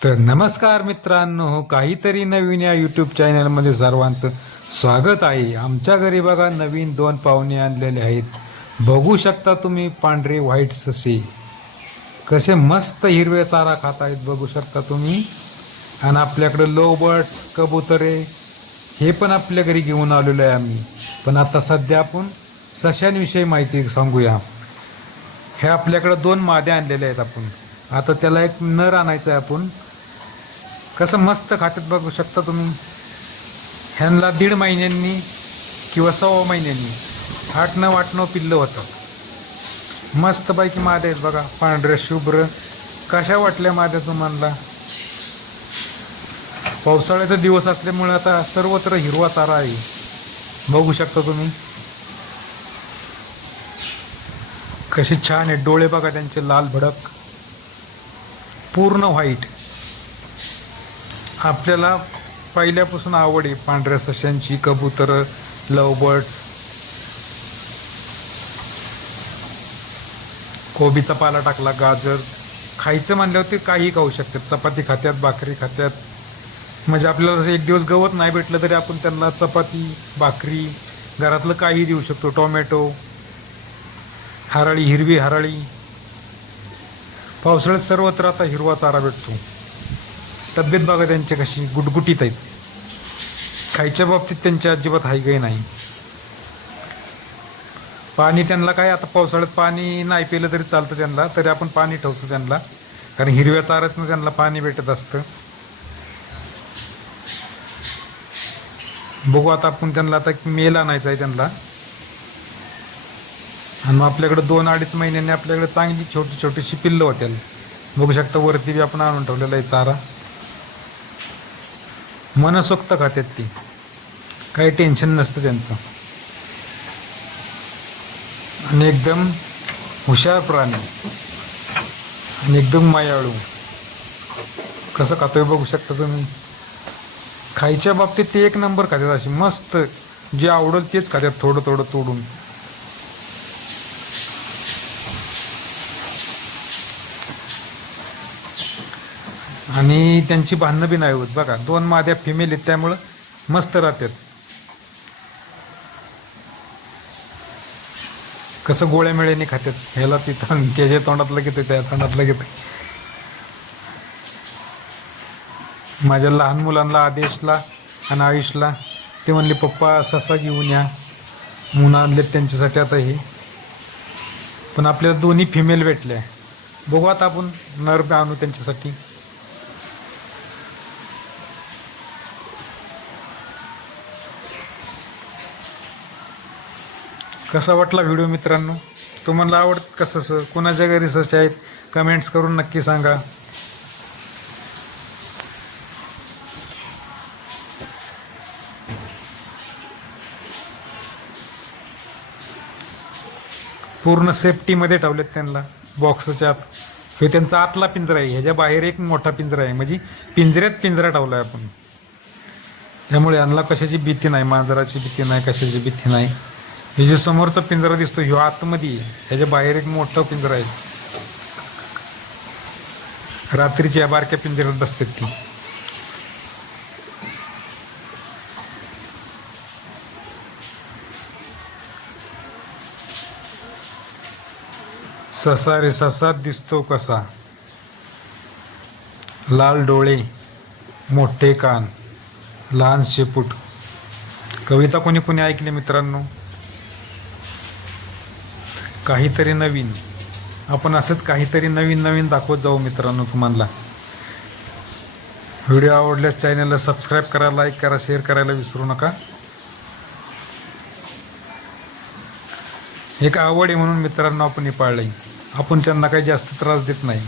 तर नमस्कार मित्रांनो, काहीतरी नवीन या यूट्यूब चॅनलमध्ये सर्वांचं स्वागत आहे. आमच्या घरी बघा नवीन 2 पाहुणे आणलेले आहेत. बघू शकता तुम्ही पांढरे व्हाईट ससे कसे मस्त हिरवे चारा खात आहेत बघू शकता तुम्ही. आणि आपल्याकडे लो बर्ड्स कबुतरे हे पण आपल्या घरी घेऊन आलेलो आहे आम्ही. पण आता सध्या आपण सशांविषयी माहिती सांगूया. हे आपल्याकडे 2 माद्या आणलेल्या आहेत आपण. आता त्याला एक नर आणायचं आहे आपण. कसं मस्त खात्यात बघू शकता तुम्ही. ह्यांना 1.5 महिन्यांनी किंवा 1.25 महिन्यांनी 8-9 पिल्लं होतं. मस्तपैकी माद्या आहेत बघा, पांढऱ्या शुभ्र. कशा वाटल्या माद्या तुम्हाला? पावसाळ्याचा दिवस असल्यामुळे आता सर्वत्र हिरवा चारा आहे बघू शकता तुम्ही. कसे छान आहेत डोळे बघा त्यांचे, लाल भडक, पूर्ण व्हाईट. आपल्याला पहिल्यापासून आवड आहे पांढऱ्या सशांची, कबूतर, लव बर्ड्स. कोबीचा पाला टाकला, गाजर खायचं म्हणल्यावर ते काही खाऊ शकतात. चपाती खात्यात, भाकरी खात्यात. म्हणजे आपल्याला एक दिवस गवत नाही भेटलं तरी आपण त्यांना चपाती, भाकरी, घरातलं काही देऊ शकतो. टोमॅटो, हरळी, हिरवी हरळी. पावसाळ्यात सर्वत्र आता हिरवा चारा भेटतो. तब्येत बघा त्यांची कशी गुटगुटीत आहेत. खायच्या बाबतीत त्यांच्या अजिबात हायगय नाही. पाणी त्यांना काय, आता पावसाळ्यात पाणी नाही पिलं तरी चालतं त्यांना, तरी आपण पाणी ठेवतो त्यांना, कारण हिरव्या चाऱ्यातनं त्यांना पाणी भेटत असतं. बघू आता आपण त्यांना आता मेल आणायचं आहे त्यांना. आणि मग आपल्याकडे 2-2.5 महिन्यांनी आपल्याकडे चांगली छोटी छोटीशी पिल्लं होतील बघू शकता. वरती बी आपण आणून ठेवलेला आहे चारा. मनसोक्त खात्यात ती, काही टेन्शन नसतं त्यांचं. आणि एकदम हुशार प्राणी आणि एकदम मायाळू. कसं खातोय बघू शकता तुम्ही. खायच्या बाबतीत ते 1 नंबर खात्यात. अशी मस्त जे आवडेल तेच खात्यात, थोडं थोडं तोडून. आणि त्यांची भांडणं बी नाही होत बघा. 2 माद्या फिमेल आहेत त्यामुळं मस्त राहतात. कसं गोळ्या मिळेने खात्यात. ह्याला तिथं त्याच्या तोंडातलं घेतं, त्या तोंडातलं घेतं. माझ्या लहान मुलांना आदेशला आणि आयुषला ते म्हणले पप्पा ससा घेऊन या म्हणून आणलेत त्यांच्यासाठी आता हे. पण आपल्याला 2 फिमेल भेटल्या. बघू आता आपण नर आणू त्यांच्यासाठी. कसा वाटला व्हिडिओ मित्रांनो? तुम्हाला आवडत कसं कोणाच्या घरी ससे आहेत कमेंट्स करून नक्की सांगा. पूर्ण सेफ्टीमध्ये ठेवलेत त्यांना बॉक्सच्या आत. हे त्यांचा आतला पिंजरा आहे. ह्याच्या बाहेर एक मोठा पिंजरा आहे, म्हणजे पिंजऱ्यात पिंजरा ठेवला आहे आपण. त्यामुळे यांना कशाची भीती नाही, मांजराची भीती नाही, कशाची भीती नाही. हे जे समोरचा पिंजरा दिसतो ह्यो आतमध्ये आहे. ह्याच्या बाहेर एक मोठा पिंजरा आहे. रात्रीच्या बारक्या पिंजऱ्यात बसतात ती. ससा रे ससा दिसतो कसा, लाल डोळे, मोठे कान, लहान शेपूट. कविता कोणी कोणी ऐकली मित्रांनो? काहीतरी नवीन. आपण असंच काहीतरी नवीन नवीन दाखवत जाऊ मित्रांनो तुम्हाला. व्हिडिओ आवडल्यास चॅनलला सबस्क्राईब करा, लाईक करा, शेअर करायला विसरू नका. एक आवड आहे म्हणून मित्रांनो आपण हे पाळलंय. आपण त्यांना काही जास्त त्रास देत नाही.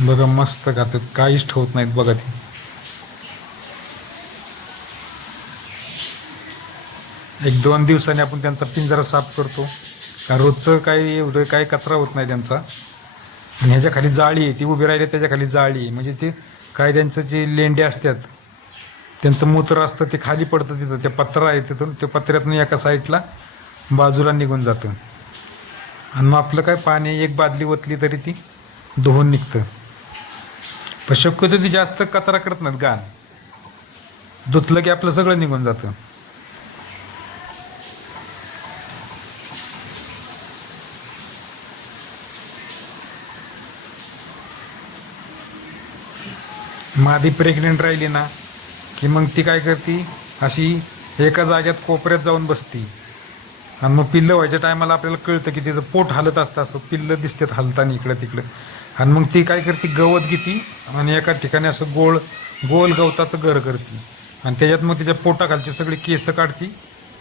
बघा मस्त खातात, काहीच ठेवत नाहीत बघा ते. एक 2 दिवसांनी आपण त्यांचा पिंजरा साफ करतो, का रोजचं काही एवढं काही कचरा होत नाही त्यांचा. आणि ह्याच्या खाली जाळी आहे, ती उभी राहिली त्याच्या खाली जाळी आहे, म्हणजे ते काय त्यांचं जे लेंडे असतात त्यांचं मूत्र असतं ते खाली पडतं तिथं, ते पत्रा आहे तिथून, ते पत्र्यातून एका साईडला बाजूला निघून जातं. आणि मग आपलं काय पाणी एक बादली ओतली तरी ती धुवून निघतं. पण शक्यतो ती जास्त कचरा करत नाहीत, घाण धुतलं की आपलं सगळं निघून जातं. मग आधी प्रेग्नेंट राहिली ना की मग ती काय करते, अशी एका जाग्यात कोपऱ्यात जाऊन बसती. आणि मग पिल्लं व्हायच्या टायमाला आपल्याला कळतं की तिचं पोट हलत असतं, असं पिल्लं दिसतात हलताना इकडं तिकडं. आणि मग ती काय करते, गवत घेते आणि एका ठिकाणी असं गोल गोल गवताचं घर करते. आणि त्याच्यात मग तिच्या पोटाखालची सगळी केस काढती.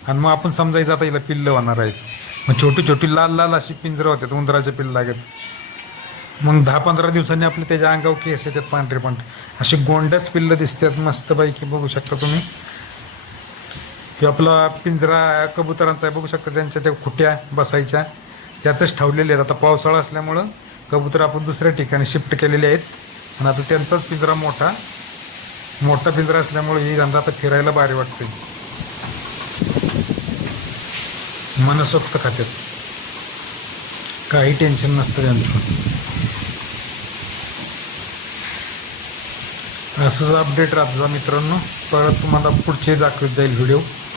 आणि मग आपण समजायचं आता हिला पिल्लं होणार आहेत. मग छोटी छोटी लाल लाल अशी पिंजरं होतात उंदराच्या पिल्लं लागत. मग 10-15 दिवसांनी आपले त्याच्या अंगावर केस येतात पांढरे पांढरे, असे गोंडच पिल्लं दिसतात मस्तपैकी. बघू शकता तुम्ही, की आपला पिंजरा कबुतरांचा आहे, बघू शकता. त्यांच्या त्या खुट्या बसायच्या त्यातच ठेवलेल्या आहेत. आता पावसाळा असल्यामुळं कबूतर आपण दुसऱ्या ठिकाणी शिफ्ट केलेले आहेत. आणि आता त्यांचाच पिंजरा मोठा पिंजरा असल्यामुळे ही धंदा आता फिरायला भारी वाटते. मनसोक्त खात्यात, काही टेन्शन नसतं त्यांचं. असंच अपडेट राहतो मित्रांनो. परत तुम्हाला पुढचे दाखवत जाईल व्हिडिओ.